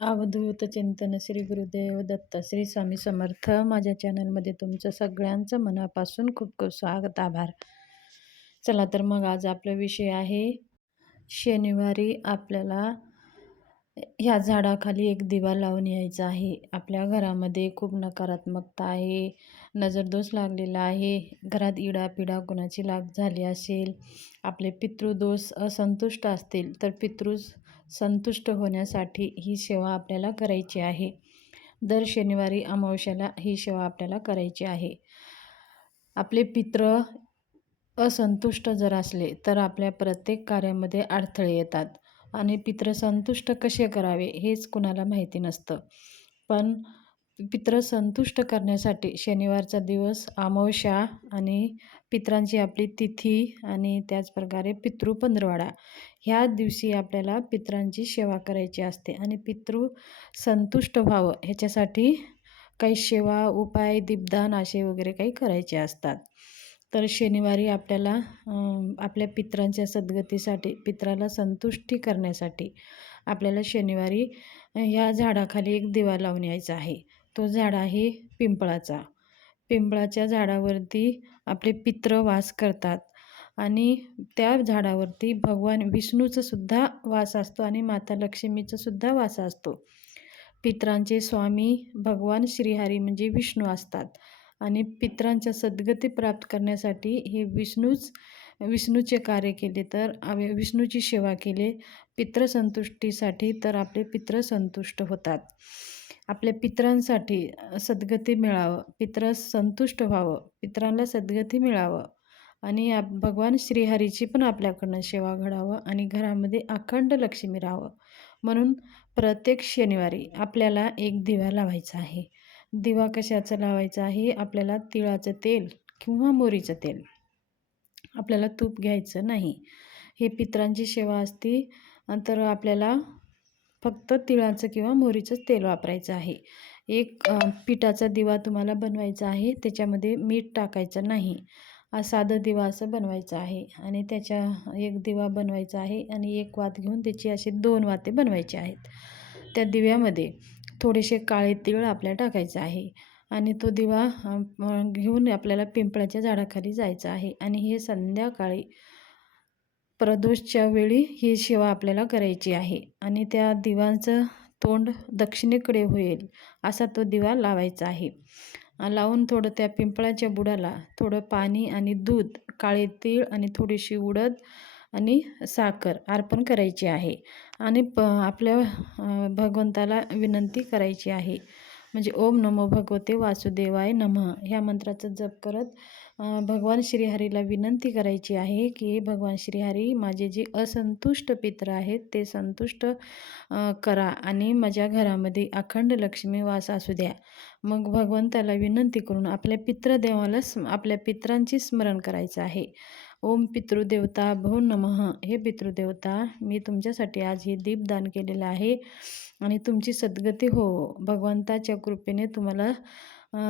अवधूत चिंतन श्री गुरुदेव दत्त श्री स्वामी समर्थ. माझ्या चॅनलमध्ये तुमचं सगळ्यांचं मनापासून खूप खूप स्वागत आभार. चला तर मग आज आपला विषय आहे शनिवारी आपल्याला ह्या झाडाखाली एक दिवा लावून यायचा आहे. आपल्या घरामध्ये खूप नकारात्मकता आहे नजरदोष लागलेला आहे घरात इडापिडा कुणाची लाग झाली असेल आपले पितृदोष असंतुष्ट असतील तर पितृ संतुष्ट होण्यासाठी ही सेवा आपल्याला करायची आहे. दर शनिवारी अमावस्याला ही सेवा आपल्याला करायची आहे. आपले पित्र असंतुष्ट जर असले तर आपल्या प्रत्येक कार्यामध्ये अडथळे येतात. आणि पित्र संतुष्ट कसे करावे हेच कुणाला माहिती नसतं. पण पित्र संतुष्ट करण्यासाठी शनिवारचा दिवस अमावस्या आणि पित्रांची आपली तिथी आणि त्याचप्रकारे पितृ पंधरवाडा ह्या दिवशी आपल्याला पित्रांची सेवा करायची असते आणि पितृ संतुष्ट व्हावं ह्याच्यासाठी काही सेवा उपाय दीपदान असे वगैरे काही करायचे असतात. तर शनिवारी आपल्याला आपल्या पित्रांच्या सद्गतीसाठी पित्राला संतुष्टी करण्यासाठी आपल्याला शनिवारी ह्या झाडाखाली एक दिवा लावून यायचा आहे. तो झाड आहे पिंपळाचा. पिंपळाच्या झाडावरती आपले पित्र वास करतात आणि त्या झाडावरती भगवान विष्णूचं सुद्धा वास असतो आणि माता लक्ष्मीचा सुद्धा वास असतो. पित्रांचे स्वामी भगवान श्रीहरी म्हणजे विष्णू असतात आणि पित्रांच्या सद्गती प्राप्त करण्यासाठी हे विष्णूच विष्णूचे कार्य केले तर विष्णूची सेवा केले पित्रसंतुष्टीसाठी तर आपले पित्र संतुष्ट होतात. आपल्या पित्रांसाठी सद्गती मिळावं पित्र संतुष्ट व्हावं पित्रांना सद्गती मिळावं आणि आप भगवान श्रीहरीची पण आपल्याकडनं सेवा घडावं आणि घरामध्ये अखंड लक्ष्मी राहावं. म्हणून प्रत्येक शनिवारी आपल्याला एक दिवा लावायचा आहे. दिवा कशाचं लावायचा आहे? आपल्याला तिळाचं तेल किंवा मोरीचं तेल. आपल्याला तूप घ्यायचं नाही. हे पित्रांची सेवा असते तर आपल्याला फक्त तिळाचं किंवा मोहरीचंच तेल वापरायचं आहे. एक पिठाचा दिवा तुम्हाला बनवायचा आहे त्याच्यामध्ये मीठ टाकायचं नाही. साधं दिवा असं बनवायचं आहे आणि त्याच्या एक दिवा बनवायचा आहे आणि एक वात घेऊन त्याची असे दोन वाते बनवायचे आहेत. त्या दिव्यामध्ये थोडेसे काळे तीळ आपल्याला टाकायचं आहे आणि तो दिवा घेऊन आपल्याला पिंपळाच्या झाडाखाली जायचं आहे आणि हे संध्याकाळी प्रदोषच्या वेळी ही सेवा आपल्याला करायची आहे आणि त्या दिवांचं तोंड दक्षिणेकडे होईल असा तो दिवा लावायचा आहे. लावून थोडं त्या पिंपळाच्या बुडाला थोडं पाणी आणि दूध काळे तीळ आणि थोडीशी उडद आणि साखर अर्पण करायची आहे आणि प आपल्या भगवंताला विनंती करायची आहे. म्हणजे ओम नमो भगवते वासुदेवाय नमः. ह्या मंत्राचा जप करत भगवान श्रीहरीला विनंती करायची आहे की भगवान श्रीहरी माझे जे असंतुष्ट पित्र आहेत ते संतुष्ट करा आणि माझ्या घरामध्ये अखंड लक्ष्मी वास असू द्या. मग भगवंताला विनंती करून आपल्या पित्रदेवाला आपल्या पित्रांची स्मरण करायचं आहे. ओम पितृदेवता भो नमः. हे पितृदेवता मी तुमच्यासाठी आज हे दीपदान केलेलं आहे आणि तुमची सद्गती हो भगवंताच्या कृपेने तुम्हाला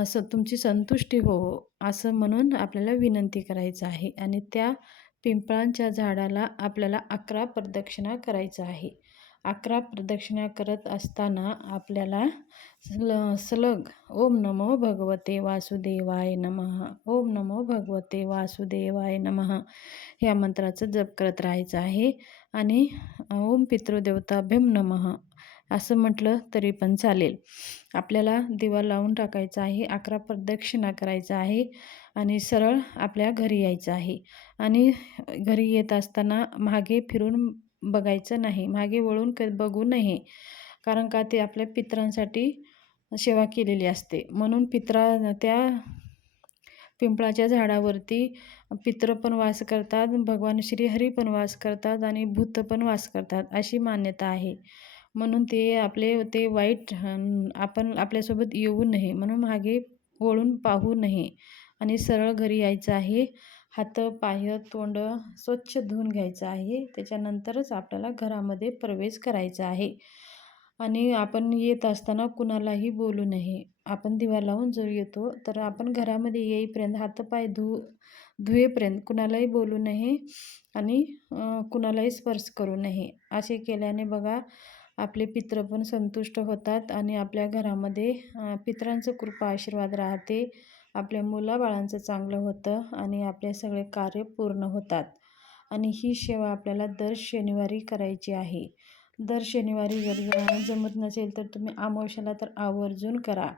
स तुमची संतुष्टी हो असं म्हणून आपल्याला विनंती करायचं आहे. आणि त्या पिंपळांच्या झाडाला आपल्याला अकरा प्रदक्षिणा करायचं आहे. अकरा प्रदक्षिणा करत असताना आपल्याला सल सलग ओम नमो भगवते वासुदेवाय नमः. ओम नमो भगवते वासुदेवाय नमः. ह्या मंत्राचं जप करत राहायचं आहे. आणि ओम पितृदेवता भीम नमः. असं म्हटलं तरी पण चालेल. आपल्याला दिवा लावून टाकायचा आहे अकरा प्रदक्षिणा करायचा आहे आणि सरळ आपल्या घरी यायचं आहे. आणि घरी येत असताना मागे फिरून बघायचं नाही मागे वळून क बघू नये. कारण का ते आपल्या पित्रांसाठी सेवा केलेली असते. म्हणून पित्रा त्या पिंपळाच्या झाडावरती पित्र पण वास करतात भगवान श्रीहरी पण वास करतात आणि भूत पण वास करतात अशी मान्यता आहे. म्हणून ते आपले ते वाईट आपण आपल्यासोबत येऊ नये. म्हणून मागे वळून पाहू नये. आणि सरळ घरी यायचं आहे. हात पाय तोंड स्वच्छ धुवून घ्यायचं आहे. त्याच्यानंतरच आपल्याला घरामध्ये प्रवेश करायचा आहे. आणि आपण येत असताना कुणालाही बोलू नये. आपण दिवा लावून जर येतो तर आपण घरामध्ये येईपर्यंत हातपाय धु धुवेपर्यंत कुणालाही बोलू नये आणि कुणालाही स्पर्श करू नये. असे केल्याने बघा आपले पित्र पण संतुष्ट होतात आणि आपल्या घरामध्ये पित्रांचं पितरांचं कृपा आशीर्वाद राहते. आपल्या मुलाबाळांचं चांगलं होतं आणि आपले सगळे कार्य पूर्ण होतात. आणि ही सेवा आपल्याला दर शनिवारी करायची आहे. दर शनिवारी जर जमत नसेल तर तुम्ही आमोशाला तर आवर्जून करा.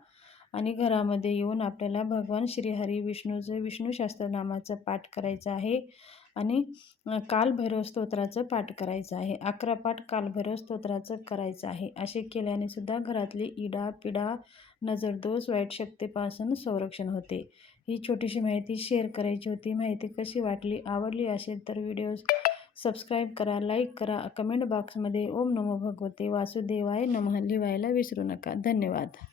आणि घरामध्ये येऊन आपल्याला भगवान श्रीहरी विष्णूचं विष्णू शास्त्रनामाचं पाठ करायचं आहे. आणि कालभैरव स्तोत्राचं पाठ करायचं आहे. अकरा पाठ कालभैरव स्तोत्राचं करायचं आहे. असे केल्याने सुद्धा घरातली इडा पिडा नजरदोष वाईट शक्तीपासून संरक्षण होते. ही छोटीशी माहिती शेअर करायची होती. माहिती कशी वाटली आवडली असेल तर व्हिडिओ सबस्क्राईब करा लाईक करा. कमेंट बॉक्समध्ये ओम नमो भगवते वासुदेवाय नमः लिवायला विसरू नका. धन्यवाद.